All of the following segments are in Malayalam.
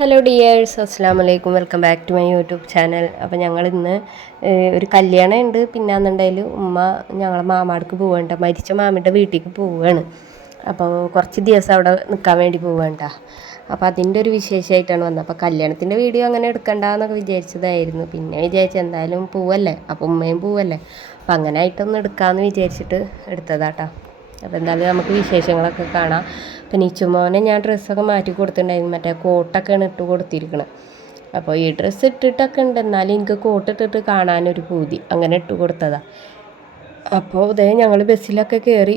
ഹലോ ഡിയേഴ്സ്, അസ്സാം വലൈക്കും. Welcome back to my YouTube channel. അപ്പോൾ ഞങ്ങൾ ഇന്ന് ഒരു കല്യാണം ഉണ്ട്. പിന്നെ എന്നുണ്ടെങ്കിൽ ഉമ്മ ഞങ്ങളെ മാമാടക്ക് പോവേണ്ട, മരിച്ച മാമിൻ്റെ വീട്ടിലേക്ക് പോവുകയാണ്. അപ്പോൾ കുറച്ച് ദിവസം അവിടെ നിൽക്കാൻ വേണ്ടി പോവേണ്ട. അപ്പോൾ അതിൻ്റെ ഒരു വിശേഷമായിട്ടാണ് വന്നത്. അപ്പോൾ കല്യാണത്തിൻ്റെ വീഡിയോ അങ്ങനെ എടുക്കണ്ടെന്നൊക്കെ വിചാരിച്ചതായിരുന്നു. പിന്നെ വിചാരിച്ചു എന്തായാലും പോവല്ലേ, അപ്പോൾ ഉമ്മയും പോവല്ലേ, അപ്പോൾ അങ്ങനെ ആയിട്ടൊന്ന് എടുക്കാമെന്ന് വിചാരിച്ചിട്ട് എടുത്തതാട്ടോ. അപ്പോൾ എന്തായാലും നമുക്ക് വിശേഷങ്ങളൊക്കെ കാണാം. പിന്നെ ഇച്ചുമോനെ ഞാൻ ഡ്രസ്സൊക്കെ മാറ്റി കൊടുത്തിട്ടുണ്ടായിരുന്നു. മറ്റേ കോട്ടൊക്കെയാണ് ഇട്ട് കൊടുത്തിരിക്കുന്നത്. അപ്പോൾ ഈ ഡ്രസ്സ് ഇട്ടിട്ടൊക്കെ ഉണ്ട്, എന്നാലും എനിക്ക് കോട്ട് ഇട്ടിട്ട് കാണാനൊരു പൂതി, അങ്ങനെ ഇട്ട് കൊടുത്തതാണ്. അപ്പോൾ ഇതേ ഞങ്ങൾ ബസ്സിലൊക്കെ കയറി.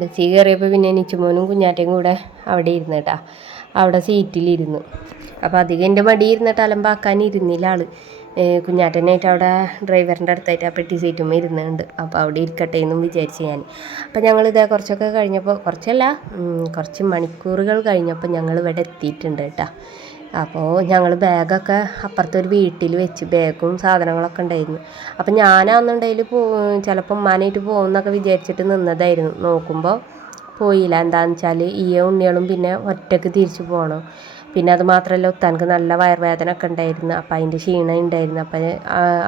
ബസ്സിൽ കയറിയപ്പോൾ പിന്നെ നിച്ചുമോനും കുഞ്ഞാറ്റയും കൂടെ അവിടെ ഇരുന്ന് കേട്ടാ, അവിടെ സീറ്റിലിരുന്നു. അപ്പോൾ അധികം എൻ്റെ മടി ഇരുന്നിട്ട് അലമ്പാക്കാൻ ഇരുന്നില്ല ആൾ. കുഞ്ഞാറ്റനായിട്ട് അവിടെ ഡ്രൈവറിൻ്റെ അടുത്തായിട്ട് ആ പെട്ടി സീറ്റുമ്പോൾ ഇരുന്നുണ്ട്. അപ്പോൾ അവിടെ ഇരിക്കട്ടെ എന്നും വിചാരിച്ച് ഞാൻ. അപ്പോൾ ഞങ്ങളിതേ കുറച്ചൊക്കെ കഴിഞ്ഞപ്പോൾ, കുറച്ച് മണിക്കൂറുകൾ കഴിഞ്ഞപ്പോൾ ഞങ്ങൾ ഇവിടെ എത്തിയിട്ടുണ്ട് കേട്ടോ. അപ്പോൾ ഞങ്ങൾ ബാഗൊക്കെ അപ്പുറത്തൊരു വീട്ടിൽ വെച്ച്, ബാഗും സാധനങ്ങളൊക്കെ ഉണ്ടായിരുന്നു. അപ്പം ഞാനാണെന്നുണ്ടെങ്കിൽ ചിലപ്പോൾ ഉമ്മാനായിട്ട് പോകുമെന്നൊക്കെ വിചാരിച്ചിട്ട് നിന്നതായിരുന്നു. നോക്കുമ്പോൾ പോയില്ല. എന്താണെന്ന് വെച്ചാൽ ഈ ഉണ്ണികളും പിന്നെ ഒറ്റയ്ക്ക് തിരിച്ചു പോകണം. പിന്നെ അത് മാത്രമല്ല, ഉത്താനക്ക് നല്ല വയറുവേദന ഒക്കെ ഉണ്ടായിരുന്നു. അപ്പം അതിൻ്റെ ക്ഷീണം ഉണ്ടായിരുന്നു. അപ്പം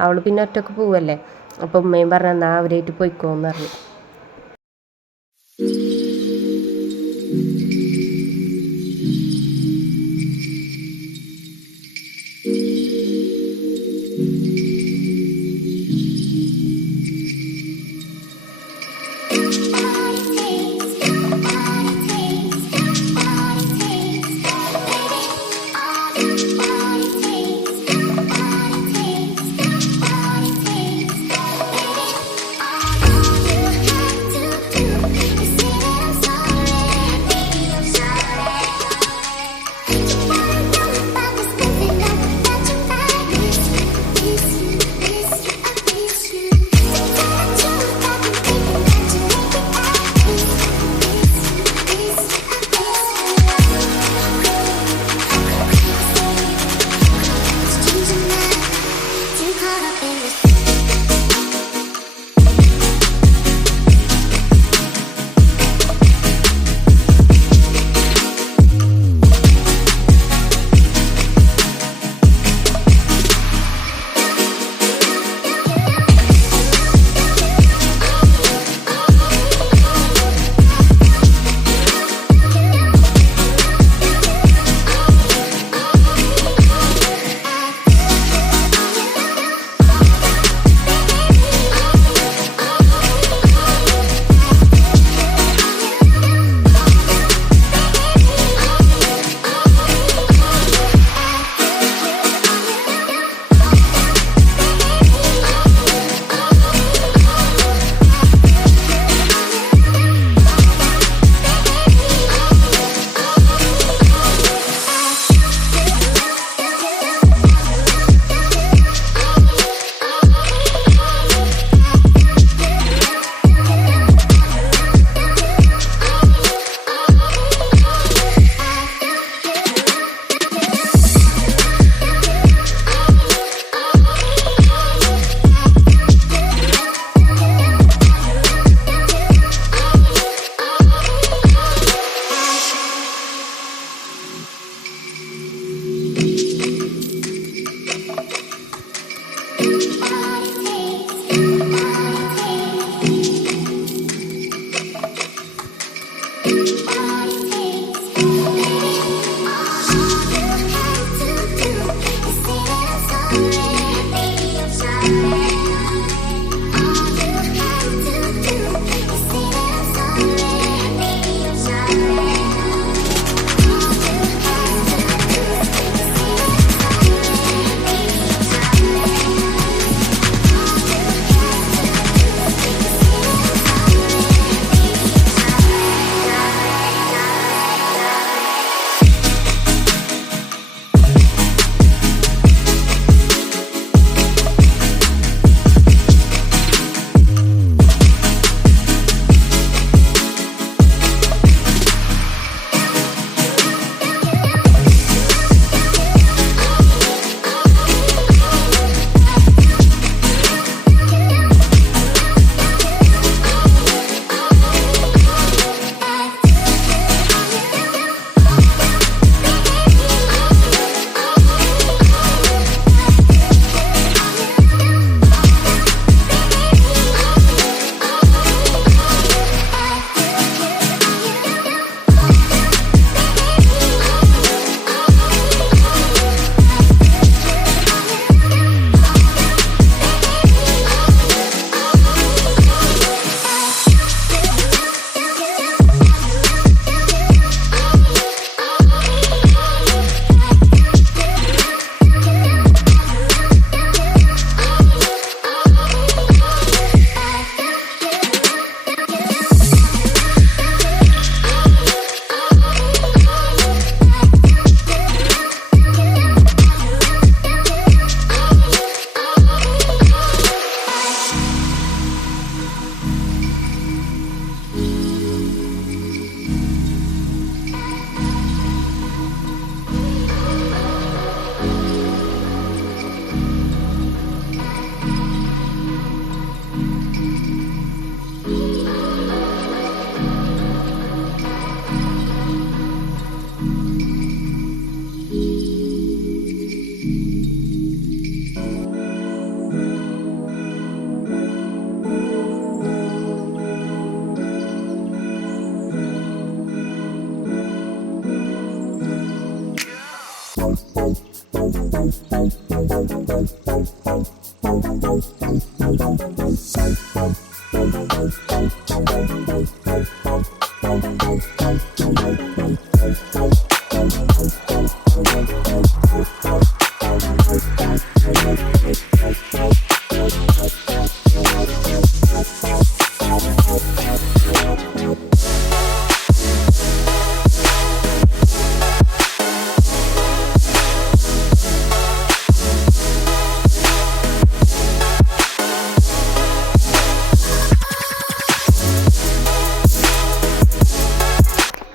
അവൾ പിന്നെ ഒറ്റയ്ക്ക് പോവല്ലേ. അപ്പം ഉമ്മയും പറഞ്ഞു എന്നാൽ അവരായിട്ട് പോയിക്കോന്ന് പറഞ്ഞു.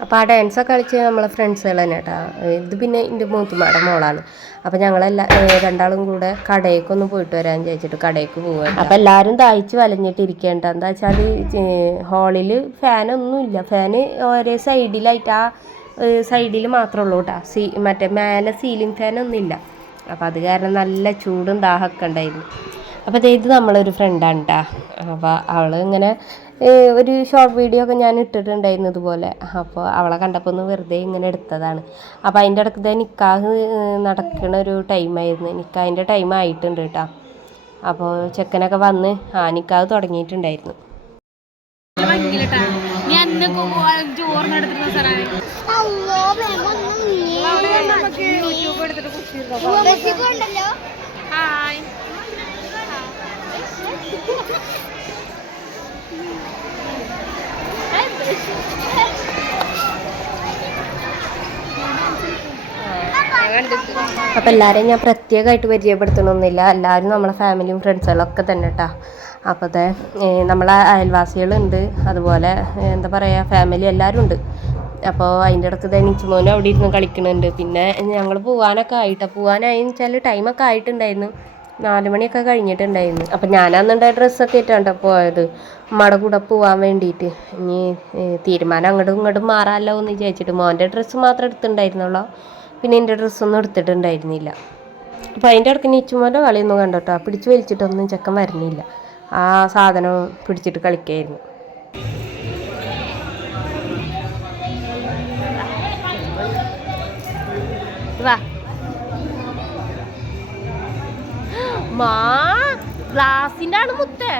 അപ്പോൾ ആ ഡാൻസൊക്കെ കളിച്ച് നമ്മളെ ഫ്രണ്ട്സുകൾ തന്നെ കേട്ടോ. ഇത് പിന്നെ എൻ്റെ മൂത്തുമ്മയുടെ മോളാണ്. അപ്പോൾ ഞങ്ങളെല്ലാം രണ്ടാളും കൂടെ കടയിലേക്കൊന്ന് പോയിട്ട് വരാൻ ചോദിച്ചിട്ട് കടയിലേക്ക് പോവുകയാണ്. അപ്പോൾ എല്ലാവരും ദാഹിച്ച് വലഞ്ഞിട്ടിരിക്കേണ്ട. എന്താ വെച്ചാൽ ഹാളിൽ ഫാനൊന്നുമില്ല. ഫാന് ഒരേ സൈഡിലായിട്ട് ആ സൈഡിൽ മാത്രമേ ഉള്ളൂ കേട്ടോ. മറ്റേ മേലെ സീലിംഗ് ഫാനൊന്നുമില്ല. അപ്പോൾ അത് കാരണം നല്ല ചൂടും ദാഹമൊക്കെ ഉണ്ടായിരുന്നു. അപ്പോൾ ഇത് നമ്മളൊരു ഫ്രണ്ടാണ് കേട്ടോ. അപ്പോൾ അവൾ ഇങ്ങനെ ഒരു ഷോർട്ട് വീഡിയോ ഒക്കെ ഞാൻ ഇട്ടിട്ടുണ്ടായിരുന്നു ഇതുപോലെ. അപ്പോൾ അവളെ കണ്ടപ്പോൾ ഒന്ന് വെറുതെ ഇങ്ങനെ എടുത്തതാണ്. അപ്പോൾ അതിൻ്റെ ഇടയ്ക്ക് നിക്കാഹ് നടക്കുന്ന ഒരു ടൈമായിരുന്നു. നിക്കാഹിൻ്റെ ടൈം ആയിട്ടുണ്ട് കേട്ടോ. അപ്പോൾ ചെക്കനൊക്കെ വന്ന് നിക്കാഹ് തുടങ്ങിയിട്ടുണ്ടായിരുന്നു. അപ്പം എല്ലാവരെയും ഞാൻ പ്രത്യേകമായിട്ട് പരിചയപ്പെടുത്തണമെന്നില്ല. എല്ലാവരും നമ്മളെ ഫാമിലിയും ഫ്രണ്ട്സുകളൊക്കെ തന്നെ കേട്ടോ. അപ്പോഴത്തെ നമ്മളെ അയൽവാസികളുണ്ട്, അതുപോലെ എന്താ പറയുക ഫാമിലി എല്ലാവരും ഉണ്ട്. അപ്പോൾ അതിൻ്റെ ഇടയ്ക്ക് നിച്ചുമോനും അവിടെ ഇരുന്ന് കളിക്കുന്നുണ്ട്. പിന്നെ ഞങ്ങൾ പോകാനൊക്കെ ആയിട്ടോ. പോകാനായെന്ന് വെച്ചാൽ ടൈമൊക്കെ ആയിട്ടുണ്ടായിരുന്നു. 4 മണിയൊക്കെ കഴിഞ്ഞിട്ടുണ്ടായിരുന്നു. അപ്പം ഞാനന്നുണ്ടായ ഡ്രസ്സൊക്കെ ഇട്ടാണ്ടോ പോയത് ഉമ്മയുടെ കൂടെ പോകാൻ വേണ്ടിയിട്ട്. ഇനി തീരുമാനം അങ്ങോട്ടും ഇങ്ങോട്ടും മാറാമല്ലോ എന്ന് വിചാരിച്ചിട്ട് മോൻ്റെ ഡ്രസ്സ് മാത്രം എടുത്തിട്ടുണ്ടായിരുന്നുള്ളൂ. പിന്നെ എൻ്റെ ഡ്രസ്സൊന്നും എടുത്തിട്ടുണ്ടായിരുന്നില്ല. അപ്പോൾ അതിൻ്റെ ഇടയ്ക്ക് നിച്ചുമോൻ്റെ കളിയൊന്നും കണ്ടോട്ടോ. പിടിച്ച് വലിച്ചിട്ടൊന്നും ചെക്കൻ വരുന്നില്ല. ആ സാധനം പിടിച്ചിട്ട് കളിക്കായിരുന്നു. വാ മാ ഗ്ലാസിൻ്റെ ആണ് മുത്തേ.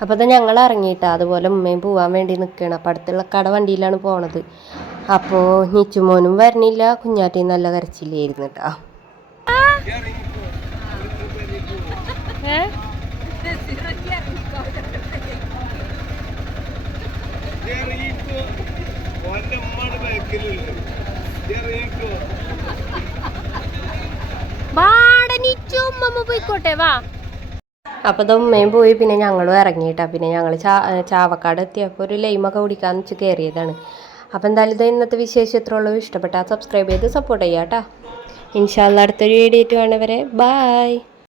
അപ്പോൾ അത് ഞങ്ങൾ ഇറങ്ങിയിട്ടാ. അതുപോലെ ഉമ്മയും പോകാൻ വേണ്ടി നിൽക്കുകയാണ്. അപ്പോൾ അടുത്തുള്ള കട വണ്ടിയിലാണ് പോണത്. അപ്പോൾ നിച്ചുമോനും വരണില്ല, കുഞ്ഞാറ്റയും നല്ല കരച്ചില്ലായിരുന്നു കേട്ടോ. പോയിക്കോട്ടെ വാ. അപ്പോൾ അത് ഉമ്മയും പോയി, പിന്നെ ഞങ്ങളും ഇറങ്ങിയിട്ടാ. പിന്നെ ഞങ്ങൾ ചാവക്കാട് എത്തിയപ്പോൾ ഒരു ലൈമൊക്കെ കുടിക്കാമെന്ന് വെച്ച് കയറിയതാണ്. അപ്പോൾ എന്തായാലും ഇത് ഇന്നത്തെ വിശേഷം ഇത്ര ഉള്ളൂ. ഇഷ്ടപ്പെട്ടാൽ സബ്സ്ക്രൈബ് ചെയ്ത് സപ്പോർട്ട് ചെയ്യാം കേട്ടോ. ഇൻഷാ അല്ലാഹ് അടുത്തൊരു വീഡിയോ ആയിട്ട് കാണുന്നവരെ ബായ്.